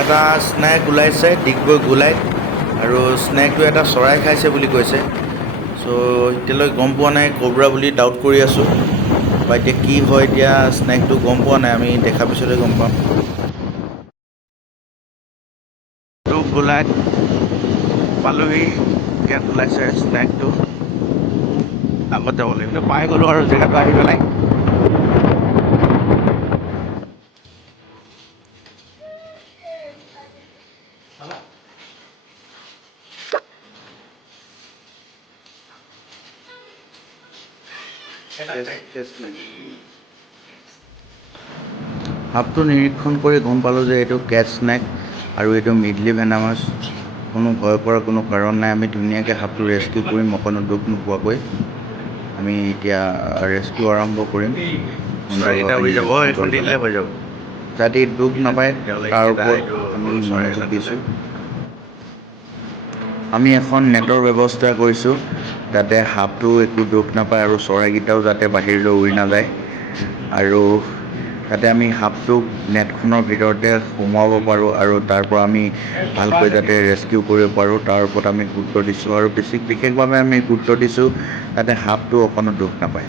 এটা স্নেক ওলাইছে ডিগবৈ গোলাইত আৰু স্নেকটো এটা চৰাই খাইছে বুলি কৈছে চ' এতিয়ালৈ গম পোৱা নাই কবৰা বুলি ডাউট কৰি আছোঁ বা এতিয়া কি হয় এতিয়া স্নেকটো গম পোৱা নাই আমি দেখা পিছতে গম পাম গোলাইত পালোহি ইয়াত ওলাইছে স্নেকটো আগত যাব লাগিব পাই গ'লোঁ আৰু জেগাটো আহি পেলাই সাপটো নিৰীক্ষণ কৰি গম পালোঁ যে এইটো কেট স্নেক আৰু এইটো মিডলি ভেনামাছ কোনো ভয় কৰাৰ কোনো কাৰণ নাই আমি ধুনীয়াকৈ সাপটো ৰেস্কিউ কৰিম অকণো দুখ নোপোৱাকৈ আমি এতিয়া ৰেস্কিউ আৰম্ভ কৰিম যাতে দুখ নাপায় তাৰ ওপৰত আমি মনোযোগ দিছোঁ আমি এখন নেটৰ ব্যৱস্থা কৰিছোঁ যাতে সাপটো একো দুখ নাপায় আৰু চৰাইকেইটাও যাতে বাহিৰলৈ উৰি নাযায় আৰু যাতে আমি সাপটোক নেটখনৰ ভিতৰতে সোমোৱাব পাৰোঁ আৰু তাৰ পৰা আমি ভালকৈ যাতে ৰেস্কিউ কৰিব পাৰোঁ তাৰ ওপৰত আমি গুৰুত্ব দিছোঁ আৰু বিশেষভাৱে আমি গুৰুত্ব দিছোঁ যাতে সাপটো অকণো দুখ নাপায়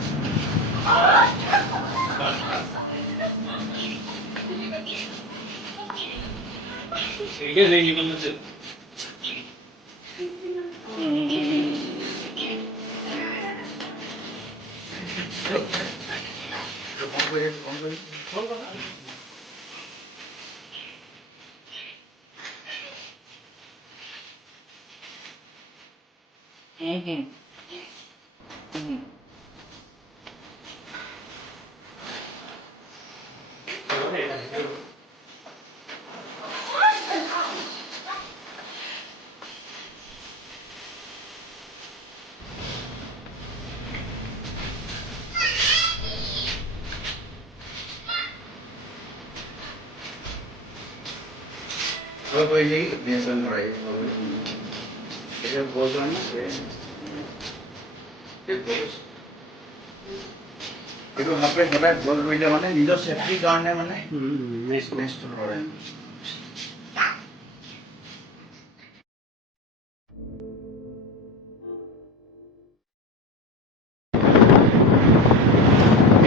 এইটো সাপে সদায় বল কৰিলে মানে নিজৰ চেফটিৰ কাৰণে মানে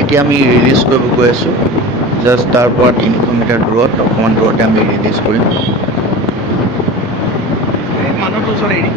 এতিয়া আমি ৰিলিজ কৰিব গৈ আছোঁ জাষ্ট তাৰ পৰা 300 মিটাৰ দূৰত অকণমান দূৰতে আমি ৰিলিজ কৰিম মানুহটো ওচৰত এৰি